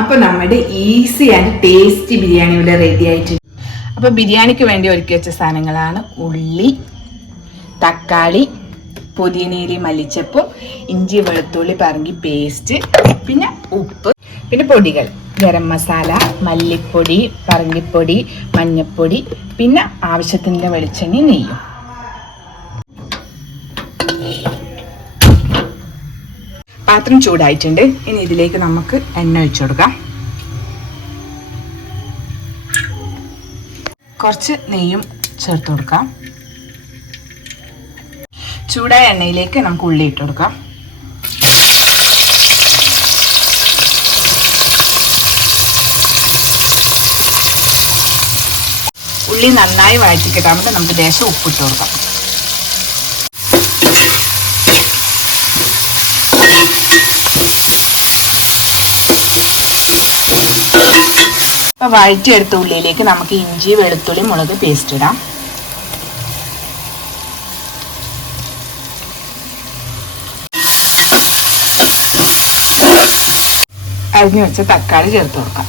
അപ്പൊ നമ്മുടെ easy and tasty biryani ഇവിടെ റെഡി ആയിട്ടുണ്ട്. അപ്പൊ ബിരിയാണിക്ക് വേണ്ടി ഒരുക്കി വെച്ച സാധനങ്ങളാണ് ഉള്ളി തക്കാളി പുതിനീരി മല്ലിച്ചപ്പും ഇഞ്ചി വെളുത്തുള്ളി പറങ്കി പേസ്റ്റ് പിന്നെ ഉപ്പ് പിന്നെ പൊടികൾ. ഗരം മസാല മല്ലിപ്പൊടി പറങ്കിപ്പൊടി മഞ്ഞപ്പൊടി പിന്നെ ആവശ്യത്തിന്റെ വെളിച്ചെണ്ണ നെയ്യും. പാത്രം ചൂടായിട്ടുണ്ട്. ഇനി ഇതിലേക്ക് നമുക്ക് എണ്ണ ഒഴിച്ചു കൊടുക്കാം. കുറച്ച് നെയ്യും ചേർത്ത് കൊടുക്കാം. ചൂടായ എണ്ണയിലേക്ക് നമുക്ക് ഉള്ളി ഇട്ട് കൊടുക്കാം. ഉള്ളി നന്നായി വഴറ്റി കിട്ടാൻ വേണ്ടി നമുക്ക് ദേശം ഉപ്പിട്ട് കൊടുക്കാം. അപ്പൊ വഴറ്റിയെടുത്ത ഉള്ളിയിലേക്ക് നമുക്ക് ഇഞ്ചി വെളുത്തുള്ളി മുളക് പേസ്റ്റ് ഇടാം. അരിഞ്ഞു വെച്ച തക്കാളി ചേർത്ത് കൊടുക്കാം.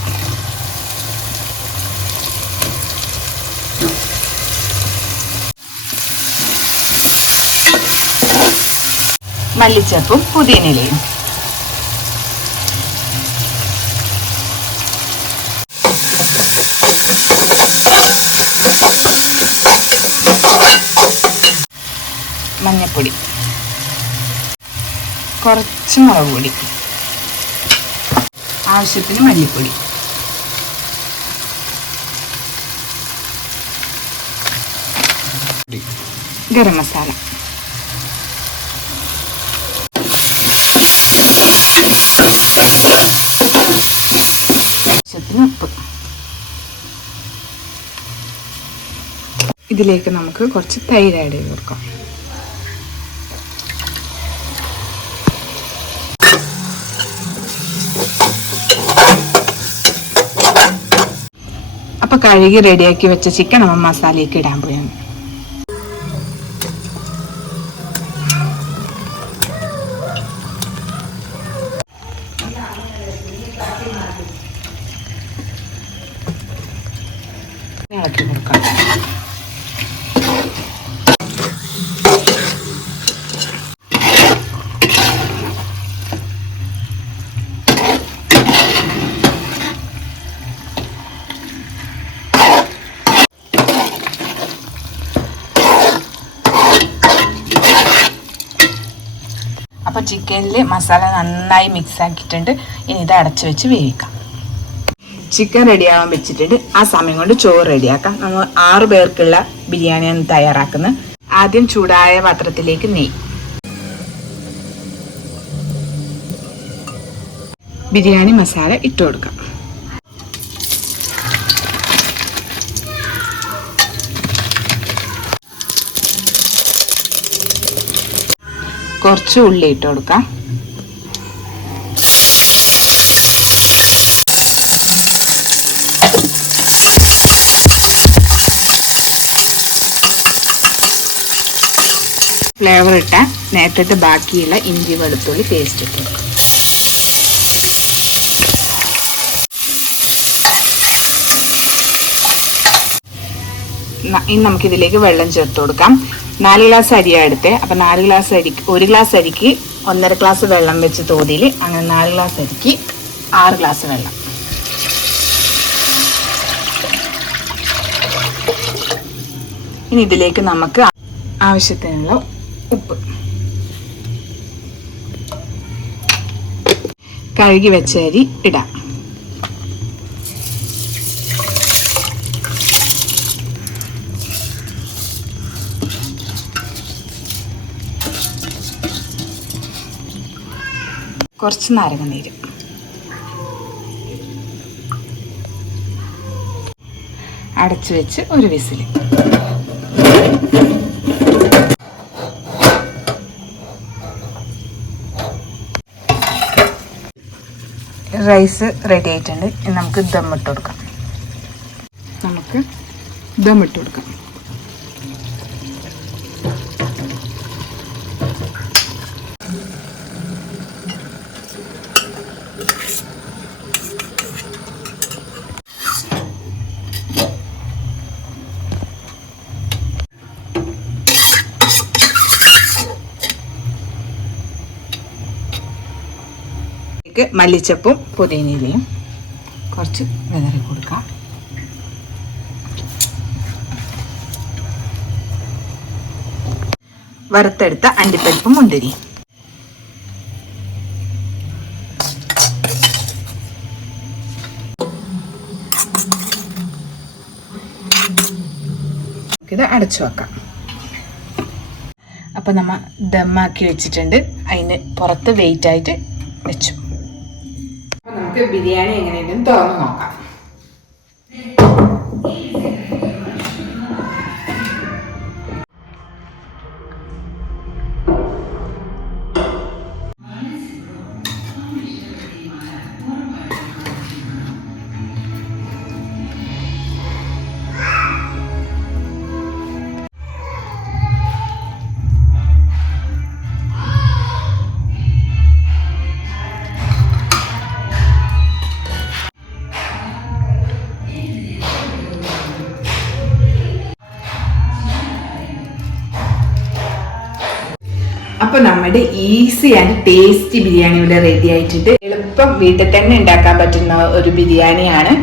മല്ലിച്ചപ്പും പുതിയനിലയും മഞ്ഞപ്പൊടി. കുറച്ച് മുളക് പൊടി. ആവശ്യത്തിന് മല്ലിപ്പൊടി. ഗരം മസാല. ആവശ്യത്തിന് ഉപ്പ്. ഇതിലേക്ക് നമുക്ക് കുറച്ച് തൈര് ആഡ് ചെയ്ത് കൊടുക്കാം. അപ്പൊ കഴുകി റെഡിയാക്കി വെച്ച ചിക്കൻ നമ്മൾ മസാലയ്ക്ക് ഇടാൻ പോയാണ്. ഇളക്കി കൊടുക്കാം. അപ്പോൾ ചിക്കനിൽ മസാല നന്നായി മിക്സ് ആക്കിയിട്ടുണ്ട്. ഇനി ഇത് അടച്ചു വെച്ച് വേവിക്കാം. ചിക്കൻ റെഡിയാവാൻ വെച്ചിട്ടുണ്ട്. ആ സമയം കൊണ്ട് ചോറ് റെഡിയാക്കാം നമ്മൾ ആറു പേർക്കുള്ള ബിരിയാണിയാണ് തയ്യാറാക്കുന്നത്. ആദ്യം ചൂടായ പാത്രത്തിലേക്ക് നെയ് ബിരിയാണി മസാല ഇട്ട് കൊടുക്കാം. കുറച്ച് ഉള്ളി ഇട്ട് കൊടുക്കാം. ഫ്ലേവർ ഇട്ട നേരത്തെ ബാക്കിയുള്ള ഇഞ്ചി വെളുത്തുള്ളി പേസ്റ്റ് ഇട്ട് ഇനി നമുക്കിതിലേക്ക് വെള്ളം ചേർത്ത് കൊടുക്കാം. നാല് ഗ്ലാസ് അരിയാണ് എടുത്തത് അപ്പം നാല് ഗ്ലാസ് അരിക്ക് ഒരു ഗ്ലാസ് അരിക്ക് ഒന്നര ഗ്ലാസ് വെള്ളം വെച്ച് തോതിയിൽ അങ്ങനെ നാല് ഗ്ലാസ് അരിക്ക് ആറ് ഗ്ലാസ് വെള്ളം. ഇനി ഇതിലേക്ക് നമുക്ക് ആവശ്യത്തിനുള്ള ഉപ്പ്. കഴുകി വെച്ച അരി ഇടാം. കുറച്ച് നാരങ്ങനീര് അടച്ചു വെച്ച് ഒരു വിസിൽ റൈസ് റെഡി ആയിട്ടുണ്ട്. നമുക്ക് ദമ്മിട്ട് കൊടുക്കാം. നമുക്ക് ദമ്മിട്ട് കൊടുക്കാം. ഇതിലേക്ക് മല്ലിച്ചപ്പും പുതിനയിലയും കുറച്ച് വിതറി കൊടുക്കാം. വറുത്തെടുത്ത അണ്ടിപ്പരിപ്പും മുന്തിരി ഇത് അടച്ചു വെക്കാം. അപ്പോൾ നമ്മൾ ദമ്മാക്കി വെച്ചിട്ടുണ്ട്. അതിന് പുറത്ത് വെയിറ്റ് ആയിട്ട് വെച്ചു. നമുക്ക് ബിരിയാണി എങ്ങനെയെങ്കിലും തുറന്ന് നോക്കാം. അപ്പൊ നമ്മുടെ ഈസി ആൻഡ് ടേസ്റ്റി ബിരിയാണി ഇവിടെ റെഡി ആയിട്ടുണ്ട്. എളുപ്പം വീട്ടിൽ തന്നെ ഉണ്ടാക്കാൻ പറ്റുന്ന ഒരു ബിരിയാണിയാണ്.